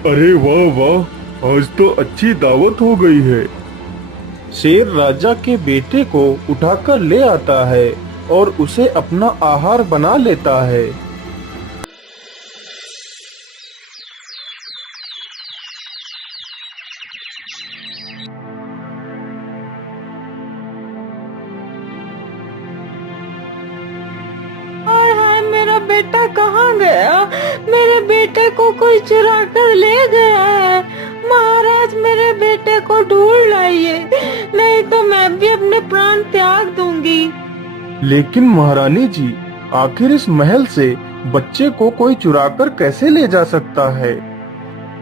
अरे वाह वाह, आज तो अच्छी दावत हो गई है। शेर राजा के बेटे को उठाकर ले आता है और उसे अपना आहार बना लेता है। हाय हाय, मेरा बेटा कहाँ गया? मेरे बेटे को कोई चुरा कर ले गया है। महाराज, मेरे बेटे को ढूंढ लाइए, नहीं तो मैं भी अपने प्राण त्याग दूंगी। लेकिन महारानी जी, आखिर इस महल से बच्चे को कोई चुराकर कैसे ले जा सकता है?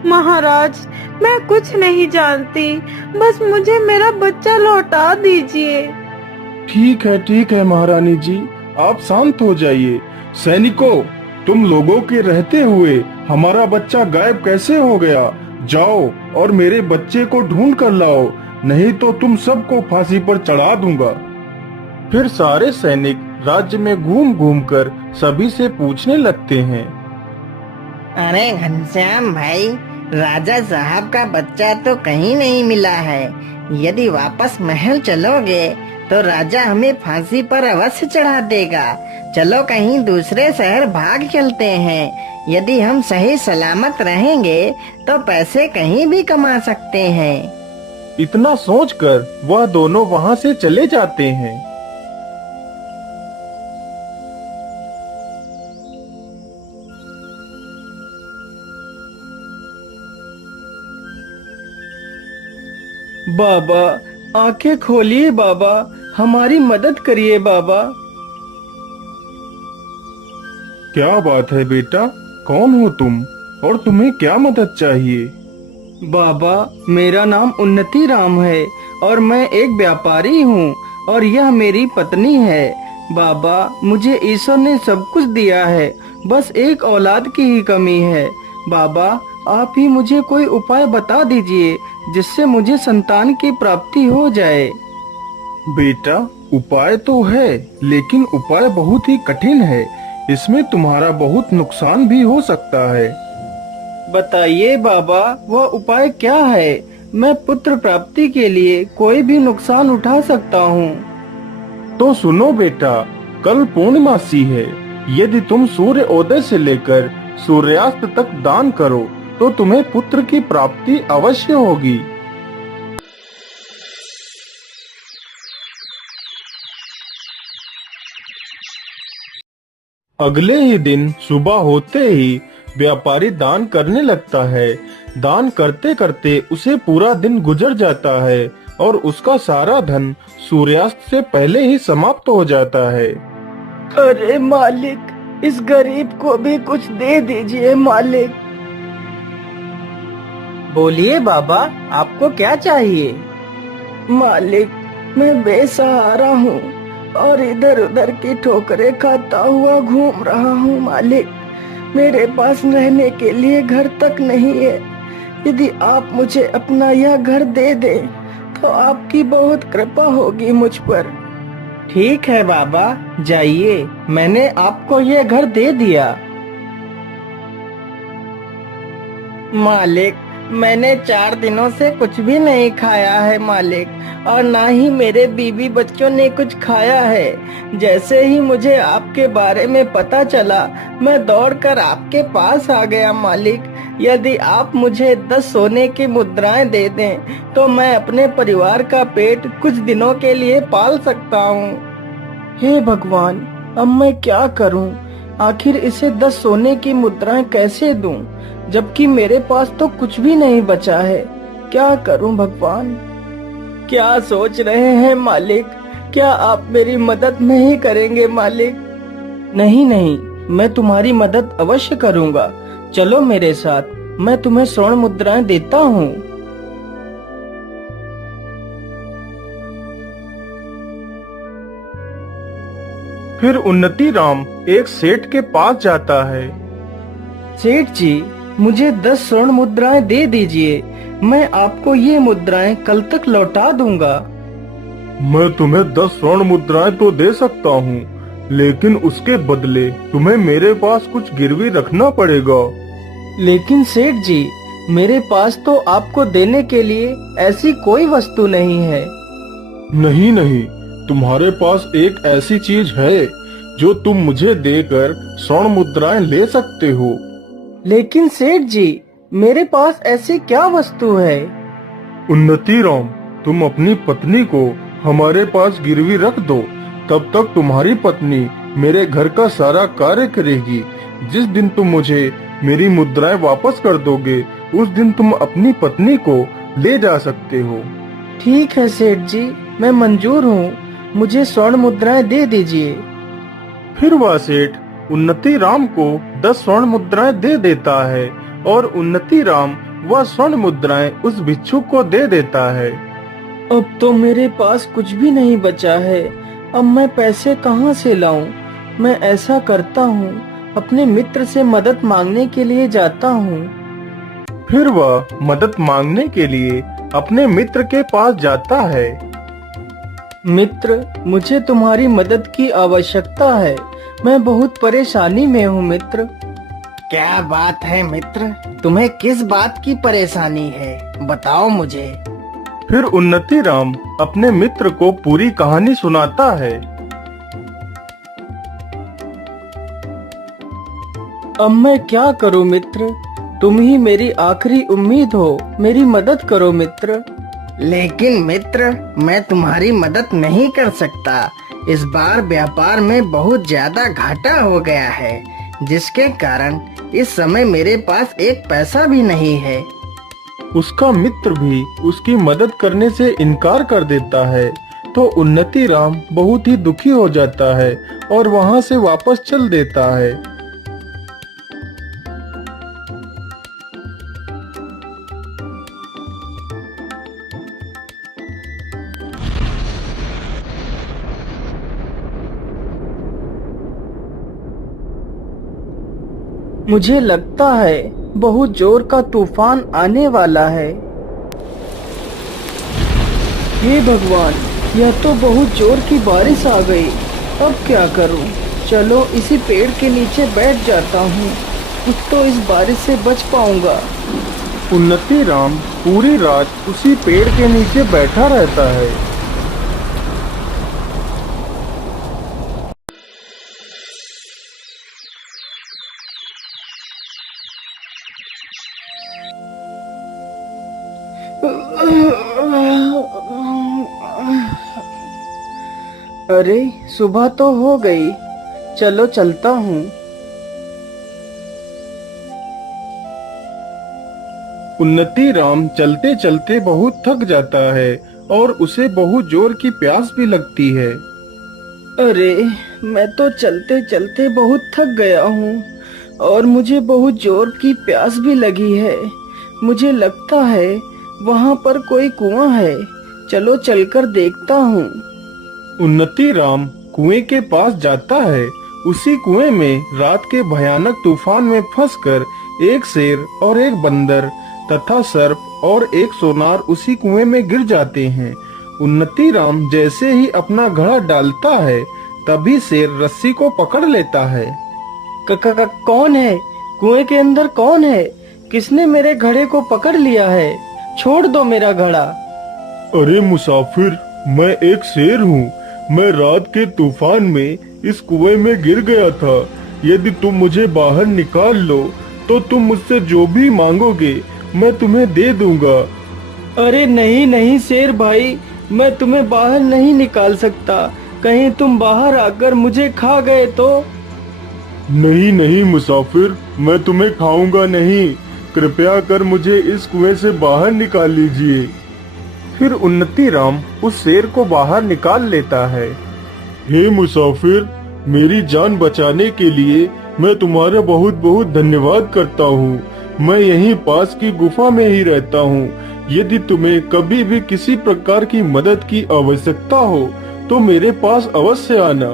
महाराज, मैं कुछ नहीं जानती, बस मुझे मेरा बच्चा लौटा दीजिए। ठीक है महारानी जी, आप शांत हो जाइए। सैनिकों, तुम लोगों के रहते हुए हमारा बच्चा गायब कैसे हो गया? जाओ और मेरे बच्चे को ढूंढ कर लाओ, नहीं तो तुम सबको फांसी पर चढ़ा दूंगा। फिर सारे सैनिक राज्य में घूम घूम कर सभी से पूछने लगते हैं। अरे घनश्याम भाई, राजा साहब का बच्चा तो कहीं नहीं मिला है। यदि वापस महल चलोगे तो राजा हमें फांसी पर अवश्य चढ़ा देगा। चलो कहीं दूसरे शहर भाग चलते हैं। यदि हम सही सलामत रहेंगे तो पैसे कहीं भी कमा सकते हैं। इतना सोचकर वह दोनों वहां से चले जाते हैं। बाबा, आंखें खोलिए बाबा, हमारी मदद करिए बाबा। क्या बात है बेटा, कौन हो तुम और तुम्हें क्या मदद चाहिए? बाबा, मेरा नाम उन्नति राम है और मैं एक व्यापारी हूँ और यह मेरी पत्नी है। बाबा, मुझे ईश्वर ने सब कुछ दिया है, बस एक औलाद की ही कमी है। बाबा, आप ही मुझे कोई उपाय बता दीजिए जिससे मुझे संतान की प्राप्ति हो जाए। बेटा, उपाय तो है, लेकिन उपाय बहुत ही कठिन है। इसमें तुम्हारा बहुत नुकसान भी हो सकता है। बताइए बाबा, वह उपाय क्या है? मैं पुत्र प्राप्ति के लिए कोई भी नुकसान उठा सकता हूँ। तो सुनो बेटा, कल पूर्णिमासी है। यदि तुम सूर्य उदय से लेकर सूर्यास्त तक दान करो तो तुम्हें पुत्र की प्राप्ति अवश्य होगी। अगले ही दिन सुबह होते ही व्यापारी दान करने लगता है। दान करते करते उसे पूरा दिन गुजर जाता है और उसका सारा धन सूर्यास्त से पहले ही समाप्त हो जाता है। अरे मालिक, इस गरीब को भी कुछ दे दीजिए मालिक। बोलिए बाबा, आपको क्या चाहिए? मालिक, मैं बेसहारा हूँ और इधर उधर की ठोकरें खाता हुआ घूम रहा हूँ मालिक। मेरे पास रहने के लिए घर तक नहीं है। यदि आप मुझे अपना यह घर दे दें तो आपकी बहुत कृपा होगी मुझ पर। ठीक है बाबा, जाइए, मैंने आपको ये घर दे दिया। मालिक, मैंने 4 दिनों से कुछ भी नहीं खाया है मालिक, और ना ही मेरे बीवी बच्चों ने कुछ खाया है। जैसे ही मुझे आपके बारे में पता चला, मैं दौड़कर आपके पास आ गया मालिक। यदि आप मुझे 10 सोने की मुद्राएं दे दें तो मैं अपने परिवार का पेट कुछ दिनों के लिए पाल सकता हूँ। हे भगवान, अब मैं क्या करूँ? आखिर इसे 10 सोने की मुद्राएं कैसे दूं, जबकि मेरे पास तो कुछ भी नहीं बचा है। क्या करूं भगवान? क्या सोच रहे हैं मालिक? क्या आप मेरी मदद नहीं करेंगे मालिक? नहीं नहीं, मैं तुम्हारी मदद अवश्य करूंगा। चलो मेरे साथ, मैं तुम्हें स्वर्ण मुद्राएं देता हूँ। फिर उन्नति राम एक सेठ के पास जाता है। सेठ जी, मुझे 10 स्वर्ण मुद्राएं दे दीजिए। मैं आपको ये मुद्राएं कल तक लौटा दूंगा। मैं तुम्हें 10 स्वर्ण मुद्राएं तो दे सकता हूँ, लेकिन उसके बदले तुम्हें मेरे पास कुछ गिरवी रखना पड़ेगा। लेकिन सेठ जी, मेरे पास तो आपको देने के लिए ऐसी कोई वस्तु नहीं है। नहीं नहीं, तुम्हारे पास एक ऐसी चीज है जो तुम मुझे देकर स्वर्ण मुद्राएं ले सकते हो। लेकिन सेठ जी, मेरे पास ऐसी क्या वस्तु है? उन्नति राम, तुम अपनी पत्नी को हमारे पास गिरवी रख दो। तब तक तुम्हारी पत्नी मेरे घर का सारा कार्य करेगी। जिस दिन तुम मुझे मेरी मुद्राएं वापस कर दोगे, उस दिन तुम अपनी पत्नी को ले जा सकते हो। ठीक है सेठ जी, मैं मंजूर हूँ। मुझे स्वर्ण मुद्राएं दे दीजिए। फिर वह सेठ उन्नति राम को 10 स्वर्ण मुद्राएं दे देता है और उन्नति राम वह स्वर्ण मुद्राएं उस भिक्षुक को दे देता है। अब तो मेरे पास कुछ भी नहीं बचा है। अब मैं पैसे कहाँ से लाऊं? मैं ऐसा करता हूँ, अपने मित्र से मदद मांगने के लिए जाता हूँ। फिर वह मदद मांगने के लिए अपने मित्र के पास जाता है। मित्र, मुझे तुम्हारी मदद की आवश्यकता है। मैं बहुत परेशानी में हूँ मित्र। क्या बात है मित्र, तुम्हें किस बात की परेशानी है, बताओ मुझे। फिर उन्नति राम अपने मित्र को पूरी कहानी सुनाता है। अब मैं क्या करूं मित्र? तुम ही मेरी आखिरी उम्मीद हो। मेरी मदद करो मित्र। लेकिन मित्र, मैं तुम्हारी मदद नहीं कर सकता। इस बार व्यापार में बहुत ज्यादा घाटा हो गया है, जिसके कारण इस समय मेरे पास एक पैसा भी नहीं है। उसका मित्र भी उसकी मदद करने से इनकार कर देता है। तो उन्नति राम बहुत ही दुखी हो जाता है और वहाँ से वापस चल देता है। मुझे लगता है बहुत जोर का तूफान आने वाला है। हे भगवान, यह तो बहुत जोर की बारिश आ गई। अब क्या करूं? चलो इसी पेड़ के नीचे बैठ जाता हूं, कुछ तो इस बारिश से बच पाऊंगा। उन्नति राम पूरी रात उसी पेड़ के नीचे बैठा रहता है। अरे, सुबह तो हो गई। चलो चलता हूँ। उन्नति राम चलते चलते बहुत थक जाता है और उसे बहुत जोर की प्यास भी लगती है। अरे, मैं तो चलते चलते बहुत थक गया हूँ और मुझे बहुत जोर की प्यास भी लगी है। मुझे लगता है वहाँ पर कोई कुआं है। चलो चलकर देखता हूँ। उन्नति राम कुएं के पास जाता है। उसी कुएं में रात के भयानक तूफान में फंसकर एक शेर और एक बंदर तथा सर्प और एक सोनार उसी कुएं में गिर जाते हैं। उन्नति राम जैसे ही अपना घड़ा डालता है, तभी शेर रस्सी को पकड़ लेता है। कौन है? कुएं के अंदर कौन है? किसने मेरे घड़े को पकड़ लिया है? छोड़ दो मेरा घड़ा। अरे मुसाफिर, मैं एक शेर हूँ। मैं रात के तूफान में इस कुएं में गिर गया था। यदि तुम मुझे बाहर निकाल लो तो तुम मुझसे जो भी मांगोगे मैं तुम्हें दे दूंगा। अरे नहीं नहीं शेर भाई, मैं तुम्हें बाहर नहीं निकाल सकता। कहीं तुम बाहर आकर मुझे खा गए तो? नहीं नहीं मुसाफिर, मैं तुम्हें खाऊंगा नहीं। कृपया कर मुझे इस कुएं से बाहर निकाल लीजिए। फिर उन्नति राम उस शेर को बाहर निकाल लेता है। हे मुसाफिर, मेरी जान बचाने के लिए मैं तुम्हारा बहुत बहुत धन्यवाद करता हूँ। मैं यहीं पास की गुफा में ही रहता हूँ। यदि तुम्हें कभी भी किसी प्रकार की मदद की आवश्यकता हो तो मेरे पास अवश्य आना।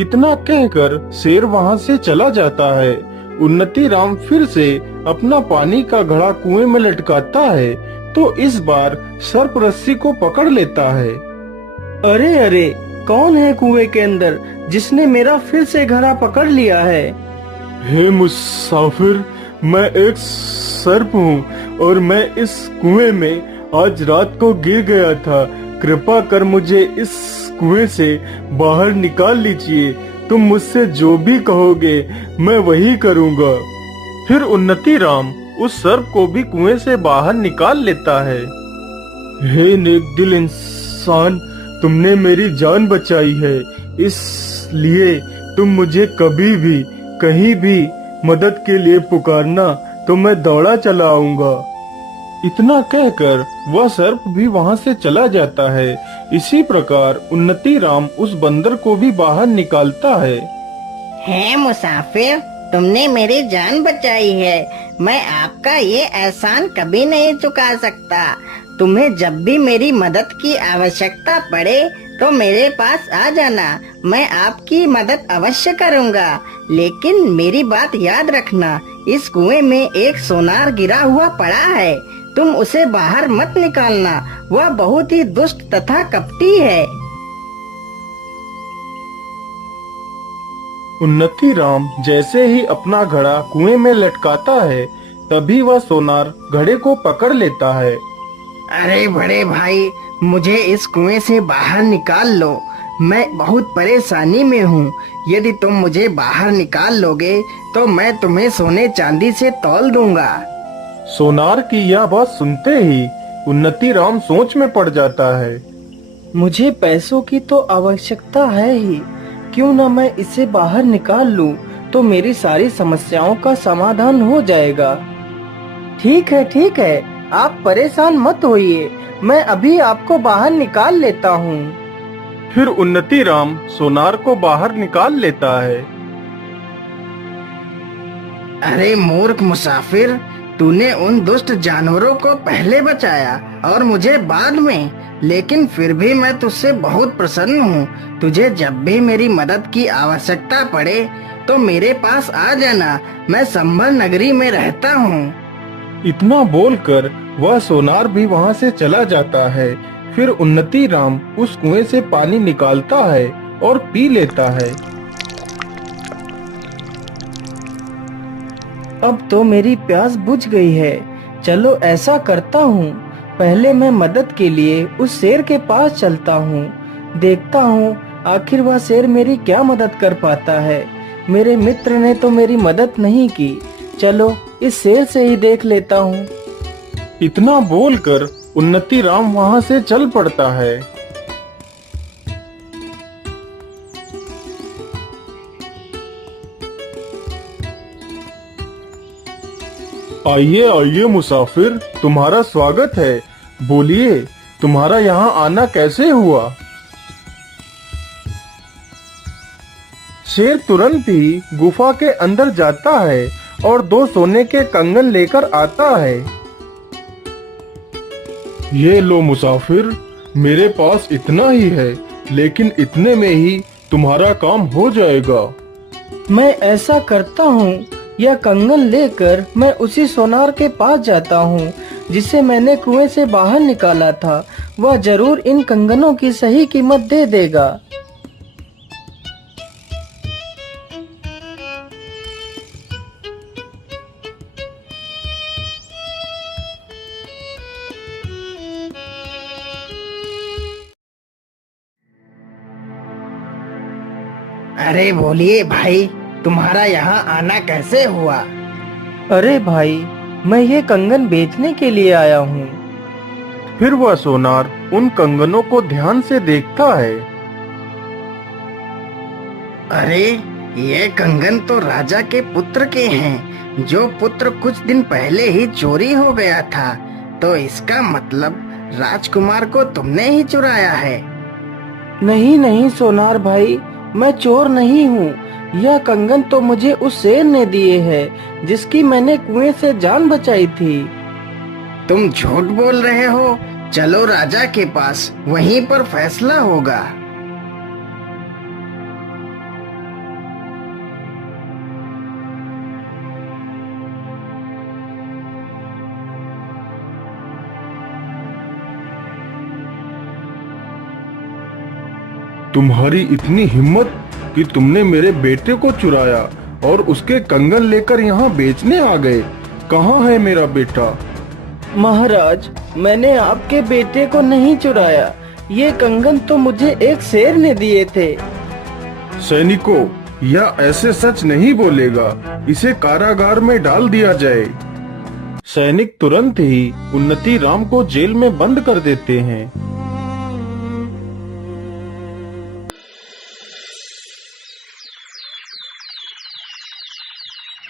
इतना कहकर शेर वहाँ से चला जाता है। उन्नति राम फिर से अपना पानी का घड़ा कुएं में लटकाता है तो इस बार सर्प रस्सी को पकड़ लेता है। अरे अरे, कौन है कुएं के अंदर जिसने मेरा फिर से घड़ा पकड़ लिया है? हे मुसाफिर, मैं एक सर्प हूँ और मैं इस कुएं में आज रात को गिर गया था। कृपा कर मुझे इस कुएं से बाहर निकाल लीजिए। तुम मुझसे जो भी कहोगे मैं वही करूँगा। फिर उन्नति राम उस सर्प को भी कुएं से बाहर निकाल लेता है। हे नेक दिल इंसान, तुमने मेरी जान बचाई है, इसलिए तुम मुझे कभी भी कहीं भी मदद के लिए पुकारना तो मैं दौड़ा चला आऊंगा। इतना कहकर वह सर्प भी वहां से चला जाता है। इसी प्रकार उन्नति राम उस बंदर को भी बाहर निकालता है। मुसाफिर, तुमने मेरी जान बचाई है। मैं आपका ये एहसान कभी नहीं चुका सकता। तुम्हें जब भी मेरी मदद की आवश्यकता पड़े तो मेरे पास आ जाना, मैं आपकी मदद अवश्य करूंगा। लेकिन मेरी बात याद रखना, इस कुएं में एक सोनार गिरा हुआ पड़ा है, तुम उसे बाहर मत निकालना, वह बहुत ही दुष्ट तथा कपटी है। उन्नति राम जैसे ही अपना घड़ा कुएं में लटकाता है, तभी वह सोनार घड़े को पकड़ लेता है। अरे बड़े भाई, मुझे इस कुएं से बाहर निकाल लो, मैं बहुत परेशानी में हूँ। यदि तुम मुझे बाहर निकाल लोगे तो मैं तुम्हें सोने चांदी से तौल दूंगा। सोनार की यह बात सुनते ही उन्नति राम सोच में पड़ जाता है। मुझे पैसों की तो आवश्यकता है ही, क्यों न मैं इसे बाहर निकाल लूं, तो मेरी सारी समस्याओं का समाधान हो जाएगा। ठीक है, आप परेशान मत होइए, मैं अभी आपको बाहर निकाल लेता हूँ। फिर उन्नति राम सोनार को बाहर निकाल लेता है। अरे मूर्ख मुसाफिर, तूने उन दुष्ट जानवरों को पहले बचाया और मुझे बाद में, लेकिन फिर भी मैं तुझसे बहुत प्रसन्न हूँ। तुझे जब भी मेरी मदद की आवश्यकता पड़े तो मेरे पास आ जाना, मैं संभल नगरी में रहता हूँ। इतना बोलकर वह सोनार भी वहां से चला जाता है। फिर उन्नति राम उस कुएं से पानी निकालता है और पी लेता है। अब तो मेरी प्यास बुझ गई है। चलो ऐसा करता हूँ, पहले मैं मदद के लिए उस शेर के पास चलता हूँ, देखता हूँ आखिर वह शेर मेरी क्या मदद कर पाता है। मेरे मित्र ने तो मेरी मदद नहीं की, चलो इस शेर से ही देख लेता हूँ। इतना बोलकर उन्नति राम वहां से चल पड़ता है। आइए आइए मुसाफिर, तुम्हारा स्वागत है। बोलिए, तुम्हारा यहाँ आना कैसे हुआ? शेर तुरंत ही गुफा के अंदर जाता है और 2 सोने के कंगन लेकर आता है। ये लो मुसाफिर, मेरे पास इतना ही है, लेकिन इतने में ही तुम्हारा काम हो जाएगा। मैं ऐसा करता हूँ, यह कंगन लेकर मैं उसी सोनार के पास जाता हूँ जिसे मैंने कुएं से बाहर निकाला था। वह जरूर इन कंगनों की सही कीमत दे देगा। अरे बोलिए भाई, तुम्हारा यहाँ आना कैसे हुआ? अरे भाई, मैं ये कंगन बेचने के लिए आया हूँ। फिर वह सोनार उन कंगनों को ध्यान से देखता है। अरे ये कंगन तो राजा के पुत्र के हैं, जो पुत्र कुछ दिन पहले ही चोरी हो गया था। तो इसका मतलब राजकुमार को तुमने ही चुराया है। नहीं सोनार भाई, मैं चोर नहीं हूँ। यह कंगन तो मुझे उस शेर ने दिए हैं जिसकी मैंने कुएं से जान बचाई थी। तुम झूठ बोल रहे हो। चलो राजा के पास, वहीं पर फैसला होगा। तुम्हारी इतनी हिम्मत कि तुमने मेरे बेटे को चुराया और उसके कंगन लेकर यहाँ बेचने आ गए। कहाँ है मेरा बेटा? महाराज, मैंने आपके बेटे को नहीं चुराया। ये कंगन तो मुझे एक शेर ने दिए थे। सैनिकों, यह ऐसे सच नहीं बोलेगा। इसे कारागार में डाल दिया जाए। सैनिक तुरंत ही उन्नति राम को जेल में बंद कर देते हैं।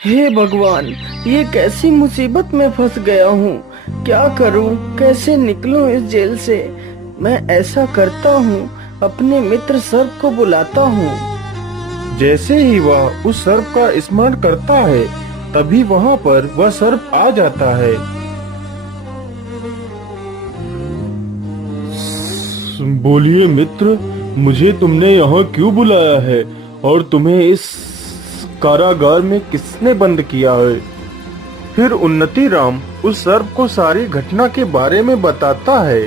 हे भगवान, ये कैसी मुसीबत में फंस गया हूँ। क्या करूँ, कैसे निकलूँ इस जेल से। मैं ऐसा करता हूँ, अपने मित्र सर्प को बुलाता हूँ। जैसे ही वह उस सर्प का स्मरण करता है, तभी वहाँ पर वह सर्प आ जाता है। बोलिए मित्र, मुझे तुमने यहाँ क्यों बुलाया है और तुम्हें इस कारागार में किसने बंद किया है? फिर उन्नति राम उस सर्प को सारी घटना के बारे में बताता है।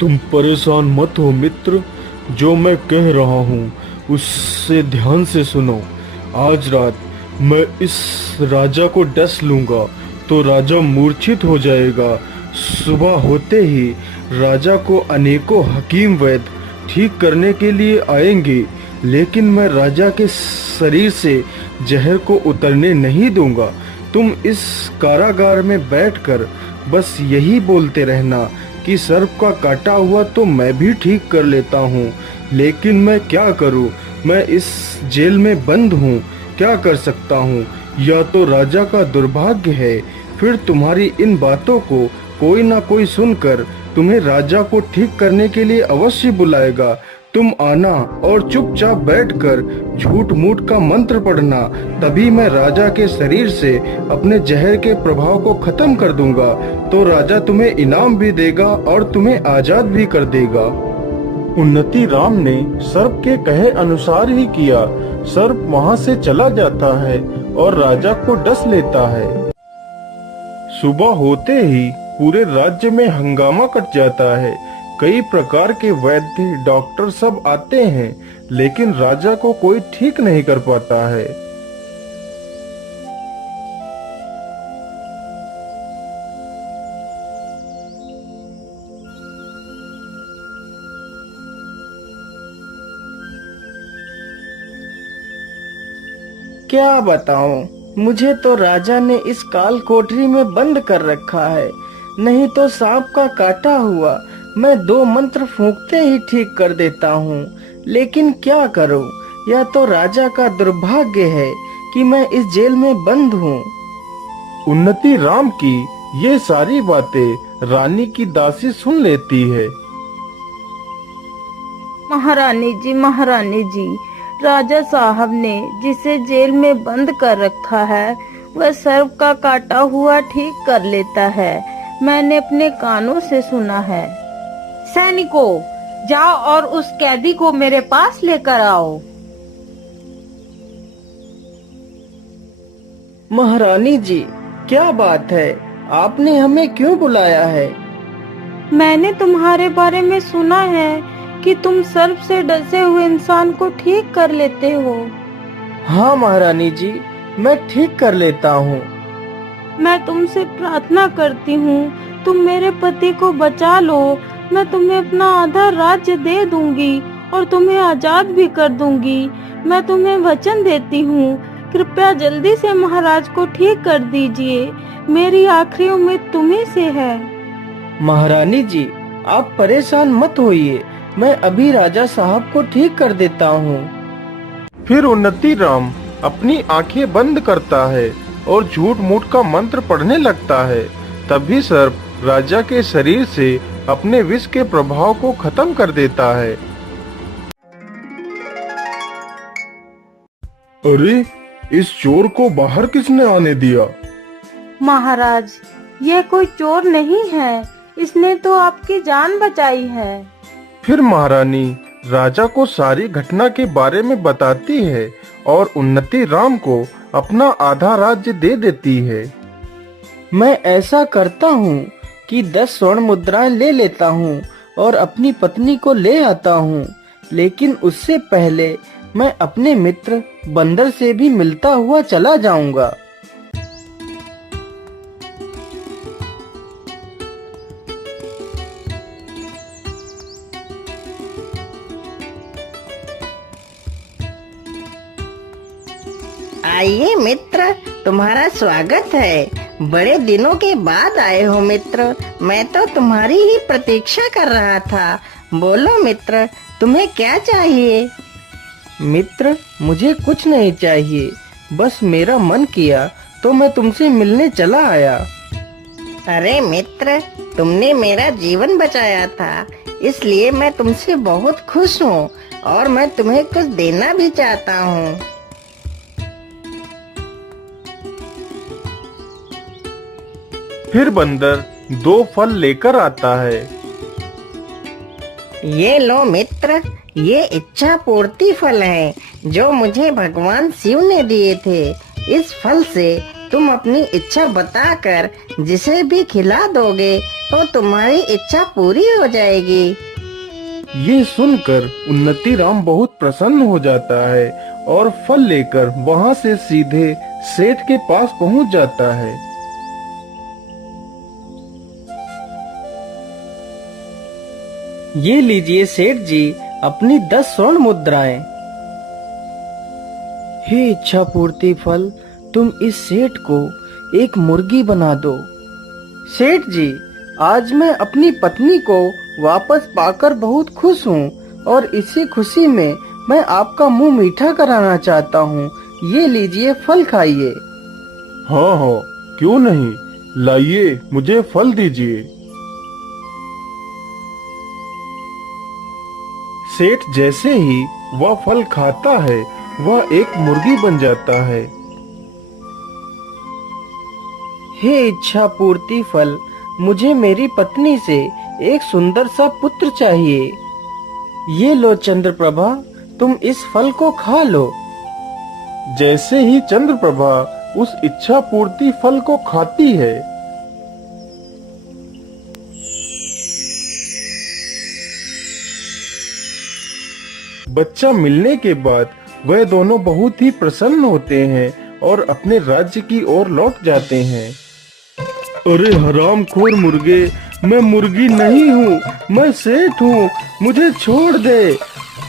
तुम परेशान मत हो मित्र, जो मैं कह रहा हूँ उससे ध्यान से सुनो। आज रात मैं इस राजा को डस लूंगा तो राजा मूर्छित हो जाएगा। सुबह होते ही राजा को अनेकों हकीम वैद्य ठीक करने के लिए आएंगे, लेकिन मैं राजा के शरीर से जहर को उतरने नहीं दूंगा। तुम इस कारागार में बैठकर बस यही बोलते रहना कि सर्प का काटा हुआ तो मैं भी ठीक कर लेता हूँ, लेकिन मैं क्या करूँ, मैं इस जेल में बंद हूँ, क्या कर सकता हूँ। या तो राजा का दुर्भाग्य है, फिर तुम्हारी इन बातों को कोई ना कोई सुनकर तुम्हें राजा को ठीक करने के लिए अवश्य बुलाएगा। तुम आना और चुपचाप बैठकर झूठ मूठ का मंत्र पढ़ना, तभी मैं राजा के शरीर से अपने जहर के प्रभाव को खत्म कर दूंगा। तो राजा तुम्हें इनाम भी देगा और तुम्हें आजाद भी कर देगा। उन्नति राम ने सर्प के कहे अनुसार ही किया। सर्प वहाँ से चला जाता है और राजा को डस लेता है। सुबह होते ही पूरे राज्य में हंगामा कट जाता है। कई प्रकार के वैद्य डॉक्टर सब आते हैं, लेकिन राजा को कोई ठीक नहीं कर पाता है। क्या बताऊं, मुझे तो राजा ने इस काल कोठरी में बंद कर रखा है। नहीं तो सांप का काटा हुआ मैं 2 मंत्र फूंकते ही ठीक कर देता हूँ, लेकिन क्या करूँ, यह तो राजा का दुर्भाग्य है कि मैं इस जेल में बंद हूँ। उन्नति राम की ये सारी बातें रानी की दासी सुन लेती है। महारानी जी, राजा साहब ने जिसे जेल में बंद कर रखा है, वह सर्प का काटा हुआ ठीक कर लेता है। मैंने अपने कानों से सुना है। सैनिकों, जाओ और उस कैदी को मेरे पास लेकर आओ। महारानी जी, क्या बात है, आपने हमें क्यों बुलाया है? मैंने तुम्हारे बारे में सुना है कि तुम सर्प से डसे हुए इंसान को ठीक कर लेते हो। हाँ महारानी जी, मैं ठीक कर लेता हूँ। मैं तुमसे प्रार्थना करती हूँ, तुम मेरे पति को बचा लो। मैं तुम्हें अपना आधा राज्य दे दूंगी और तुम्हें आजाद भी कर दूंगी। मैं तुम्हें वचन देती हूँ, कृपया जल्दी से महाराज को ठीक कर दीजिए। मेरी आखिरी उम्मीद तुम्ही से है। महारानी जी, आप परेशान मत होइए, मैं अभी राजा साहब को ठीक कर देता हूँ। फिर उन्नति राम अपनी आंखें बंद करता है और झूठ मूठ का मंत्र पढ़ने लगता है। तभी सर्प राजा के शरीर से अपने विष के प्रभाव को खत्म कर देता है। अरे, इस चोर को बाहर किसने आने दिया? महाराज, यह कोई चोर नहीं है, इसने तो आपकी जान बचाई है। फिर महारानी राजा को सारी घटना के बारे में बताती है और उन्नति राम को अपना आधा राज्य दे देती है। मैं ऐसा करता हूँ कि 10 स्वर्ण मुद्राएं ले लेता हूँ और अपनी पत्नी को ले आता हूँ, लेकिन उससे पहले मैं अपने मित्र बंदर से भी मिलता हुआ चला जाऊंगा। आइए मित्र, तुम्हारा स्वागत है। बड़े दिनों के बाद आए हो मित्र। मैं तो तुम्हारी ही प्रतीक्षा कर रहा था। बोलो मित्र, तुम्हें क्या चाहिए? मित्र, मुझे कुछ नहीं चाहिए, बस मेरा मन किया तो मैं तुमसे मिलने चला आया। अरे मित्र, तुमने मेरा जीवन बचाया था, इसलिए मैं तुमसे बहुत खुश हूँ और मैं तुम्हें कुछ देना भी चाहता हूँ। फिर बंदर 2 फल लेकर आता है। ये लो मित्र, ये इच्छा पूर्ति फल है जो मुझे भगवान शिव ने दिए थे। इस फल से तुम अपनी इच्छा बताकर जिसे भी खिला दोगे तो तुम्हारी इच्छा पूरी हो जाएगी। ये सुनकर उन्नति राम बहुत प्रसन्न हो जाता है और फल लेकर वहाँ से सीधे सेठ के पास पहुँच जाता है। ये लीजिए सेठ जी अपनी 10 स्वर्ण मुद्राएं। हे इच्छा पूर्ति फल, तुम इस सेठ को एक मुर्गी बना दो। सेठ जी, आज मैं अपनी पत्नी को वापस पाकर बहुत खुश हूँ और इसी खुशी में मैं आपका मुंह मीठा कराना चाहता हूँ। ये लीजिए फल खाइए। हाँ हाँ, क्यों नहीं, लाइए मुझे फल दीजिए। सेठ जैसे ही वह फल खाता है वह एक मुर्गी बन जाता है। हे इच्छा पूर्ति फल, मुझे मेरी पत्नी से एक सुंदर सा पुत्र चाहिए। ये लो चंद्रप्रभा, तुम इस फल को खा लो। जैसे ही चंद्रप्रभा उस इच्छा पूर्ति फल को खाती है, बच्चा मिलने के बाद वह दोनों बहुत ही प्रसन्न होते हैं और अपने राज्य की ओर लौट जाते हैं। अरे हरामखोर मुर्गे, मैं मुर्गी नहीं हूँ, मैं सेठ हूँ, मुझे छोड़ दे।